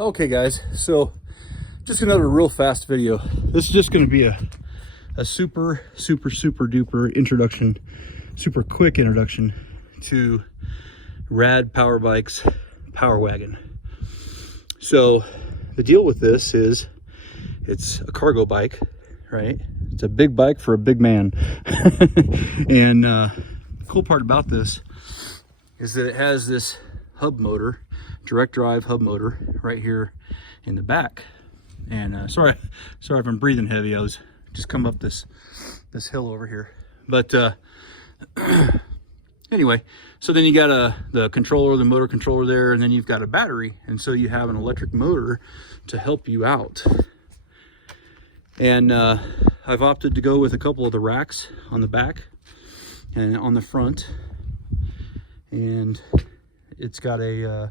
Okay guys, so just another real fast video. This is just going to be a super duper introduction, super quick introduction to Rad Power Bike's Power Wagon. So the deal with this is it's a cargo bike, right? It's a big bike for a big man. And the cool part about this is that it has this hub motor, direct drive hub motor right here in the back. And sorry if I'm breathing heavy. I was just come up this hill over here. But anyway, so then you got the controller, the motor controller there, and then you've got a battery, and so you have an electric motor to help you out. And I've opted to go with a couple of the racks on the back and on the front, and it's got a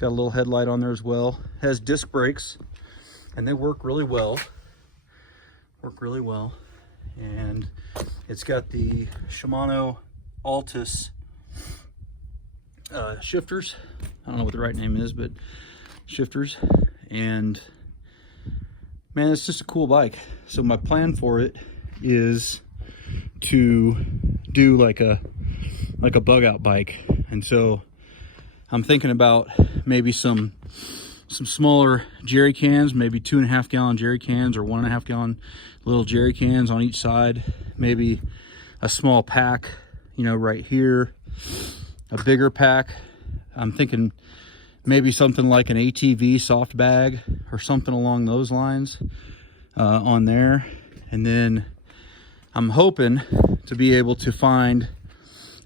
little headlight on there as well. It has disc brakes, and they work really well. And it's got the Shimano Altus shifters. I don't know what the right name is, but shifters. And man, it's just a cool bike. So my plan for it is to do like a bug out bike. And so I'm thinking about maybe some smaller jerry cans, maybe 2.5 gallon jerry cans or 1.5 gallon little jerry cans on each side, maybe a small pack, you know, right here, a bigger pack. I'm thinking maybe something like an ATV soft bag or something along those lines on there. And then I'm hoping to be able to find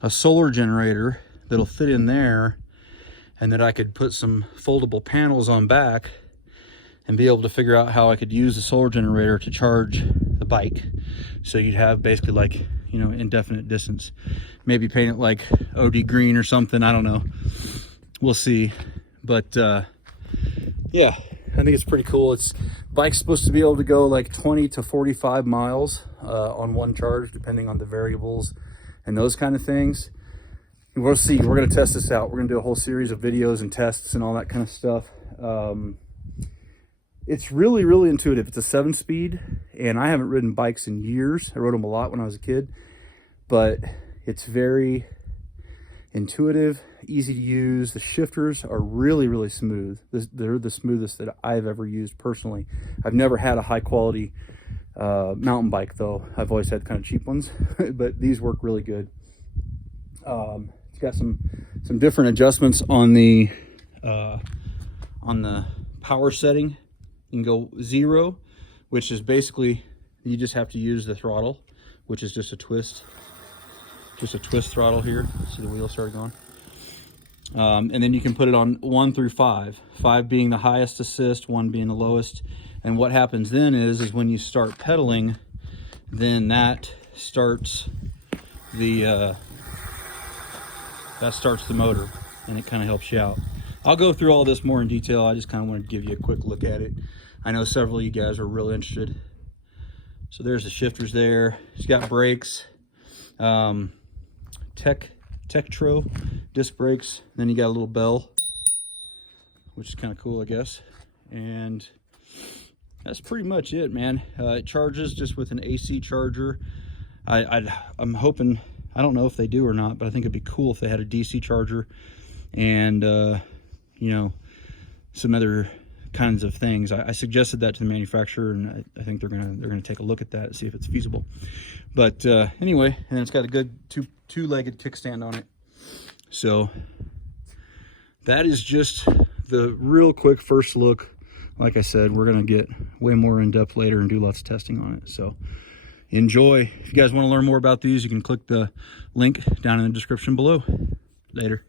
a solar generator that'll fit in there, and that I could put some foldable panels on back and be able to figure out how I could use the solar generator to charge the bike. So you'd have basically like, you know, indefinite distance. Maybe paint it like OD green or something, I don't know. We'll see. But yeah, I think it's pretty cool. Bike's supposed to be able to go like 20 to 45 miles on one charge, depending on the variables and those kind of things. We'll see. We're going to test this out. We're going to do a whole series of videos and tests and all that kind of stuff. It's really intuitive. It's a 7-speed, and I haven't ridden bikes in years. I rode them a lot when I was a kid, but it's very intuitive, easy to use. The shifters are really smooth. They're the smoothest that I've ever used personally. I've never had a high quality mountain bike though. I've always had kind of cheap ones, but these work really good. It's got some different adjustments on the power setting. You can go 0, which is basically you just have to use the throttle, which is just a twist throttle here. See the wheel started going. And then you can put it on 1 through 5, 5 being the highest assist, 1 being the lowest. And what happens then is when you start pedaling, then that starts the motor, and it kind of helps you out. I'll go through all this more in detail. I just kind of wanted to give you a quick look at it. I know several of you guys are real interested. So there's the shifters there. It's got brakes, Tektro disc brakes. Then you got a little bell, which is kind of cool, I guess. And that's pretty much it, man. It charges just with an AC charger. I'm hoping, I don't know if they do or not, but I think it'd be cool if they had a DC charger and you know, some other kinds of things. I suggested that to the manufacturer, and I think they're gonna take a look at that and see if it's feasible. But anyway, and it's got a good two-legged kickstand on it. So that is just the real quick first look. Like I said, we're gonna get way more in depth later and do lots of testing on it. So enjoy. If you guys want to learn more about these, you can click the link down in the description below. Later.